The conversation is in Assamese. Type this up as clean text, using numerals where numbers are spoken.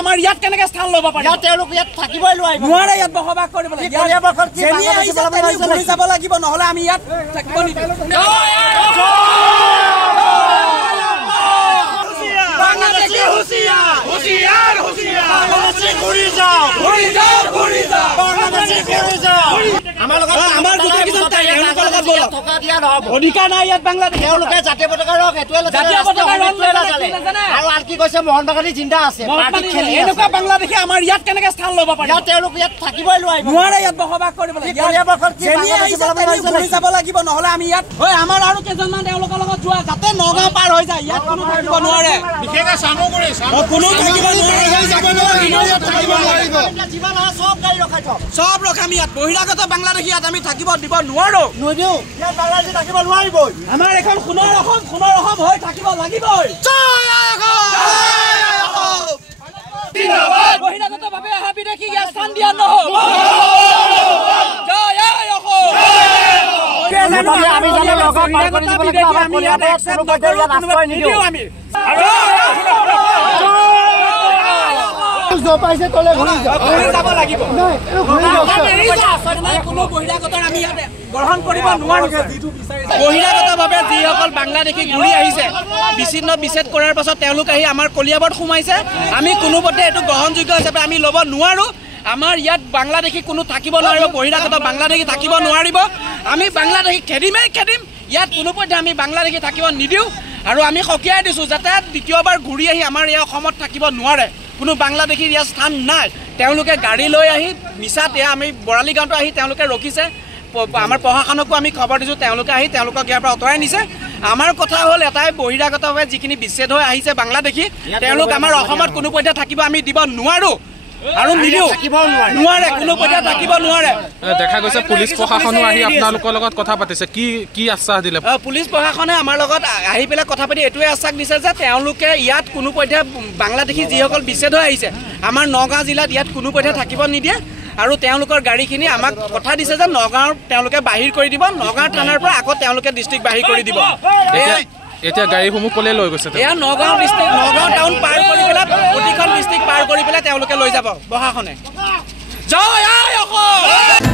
আমাৰ ইয়াত কেনেকৈ স্থান ল'ব পাৰিব তেওঁলোক ইয়াত থাকিবই নোৱাৰে ইয়াত বসবাস কৰিবলৈ যাব লাগিব নহ'লে আমি ইয়াত থাকিব নিদিওঁ বাংলাদেশী হুঁচিয়াৰ হুঁচিয়াৰ হুঁচিয়াৰ বাংলাদেশী ঘূৰি যাওঁ ঘূৰি যাওঁ ঘূৰি যাওঁ বাংলাদেশী ঘূৰি যাওঁ আমাৰ গোটেইকেইজন তেওঁলোকৰ লগত ব'ল থকা দিয়া নহ'ব অধিকাৰ নাই ইয়াত বাংলাদেশ তেওঁলোকে জাতীয় পতাকা ৰখ এইটোৱে জাতীয় পতাকা ৰখ আৰু আনকি কৈছে মোহন বাগানী জিন্দা আছে এনেকুৱা বাংলাদেশী আমাৰ ইয়াত কেনেকৈ স্থান ল'ব পাৰিব তেওঁলোক ইয়াত থাকিবই নোৱাৰে ইয়াত বসবাস কৰিবলৈ ঘূৰি যাব লাগিব নহ'লে আমি ইয়াত আমাৰ আৰু কেইজনমান তেওঁলোকৰ লগত যোৱা যাতে নগাঁও পাৰ হৈ যায় ইয়াত কোনো থাকিব নোৱাৰে বিশেষকৈ চামগুৰি কোনো থাকিব নোৱাৰে চব ৰখাম ইয়াত বহিৰাগত বাংলাদেশী ইয়াত আমি থাকিব দিব নোৱাৰোঁ ইয়াত বাংলাদেশী থাকিব নোৱাৰিবই আমাৰ এখন সোণৰ অসম হৈ থাকিব লাগিবই বহিৰাগতভাৱে অহা বিদেশী ইয়াত স্থান দিয়া নহ'ব পাইছে তলে ঘূৰি যাব লাগিব কোনো বহিৰাগতৰ আমি ইয়াত গ্ৰহণ কৰিব নোৱাৰোঁ বহিৰাগতভাৱে যিসকল বাংলাদেশী ঘূৰি আহিছে বিচ্ছিন্ন বিচ্ছেদ কৰাৰ পাছত তেওঁলোক আহি আমাৰ কলিয়াবৰত সোমাইছে আমি কোনোপধ্যে এইটো গ্ৰহণযোগ্য হিচাপে আমি ল'ব নোৱাৰোঁ আমাৰ ইয়াত বাংলাদেশী কোনো থাকিব নোৱাৰিব বহিৰাগত বাংলাদেশী থাকিব নোৱাৰিব আমি বাংলাদেশী খেদিমেই খেদিম ইয়াত কোনোপধ্যে আমি বাংলাদেশী থাকিব নিদিওঁ আৰু আমি সকীয়াই দিছোঁ যাতে দ্বিতীয়বাৰ ঘূৰি আহি আমাৰ এই অসমত থাকিব নোৱাৰে কোনো বাংলাদেশীৰ ইয়াত স্থান নাই তেওঁলোকে গাড়ী লৈ আহি মিছাত এয়া আমি বৰালি গাঁৱতো আহি তেওঁলোকে ৰখিছে আমাৰ প্ৰশাসনকো আমি খবৰ দিছোঁ তেওঁলোকে আহি তেওঁলোকক ইয়াৰ পৰা আঁতৰাই নিছে আমাৰ কথা হ'ল এটাই বহিৰাগতভাৱে যিখিনি বিচ্ছেদ হৈ আহিছে বাংলাদেশী তেওঁলোক আমাৰ অসমত কোনোপধ্যে থাকিব আমি দিব নোৱাৰোঁ আৰু নিদিওঁ নোৱাৰে কোনোপধ্যে থাকিব নোৱাৰে দেখা গৈছে পুলিচ প্ৰশাসনো আহি আপোনালোকৰ লগত কথা পাতিছে কি আশ্বাস দিলে পুলিচ প্ৰশাসনে আমাৰ লগত আহি পেলাই কথা পাতি এইটোৱে আশ্বাস দিছে যে তেওঁলোকে ইয়াত কোনোপধ্যে বাংলাদেশী যিসকল বিচ্ছেদ হৈ আহিছে আমাৰ নগাঁও জিলাত ইয়াত কোনোপধ্যে থাকিব নিদিয়ে আৰু তেওঁলোকৰ গাড়ীখিনি আমাক কথা দিছে যে নগাঁৱৰ তেওঁলোকে বাহিৰ কৰি দিব নগাঁও থানাৰ পৰা আকৌ তেওঁলোকে ডিষ্ট্ৰিক্ট বাহিৰ কৰি দিব এতিয়া গাড়ীসমূহ ক'লে লৈ গৈছে এয়া নগাঁও ডিষ্ট্ৰিক্ট নগাঁও টাউন পাৰ কৰি পেলাই প্ৰতিখন ডিষ্ট্ৰিক্ট পাৰ কৰি পেলাই তেওঁলোকে লৈ যাব প্ৰশাসনে জয় অসম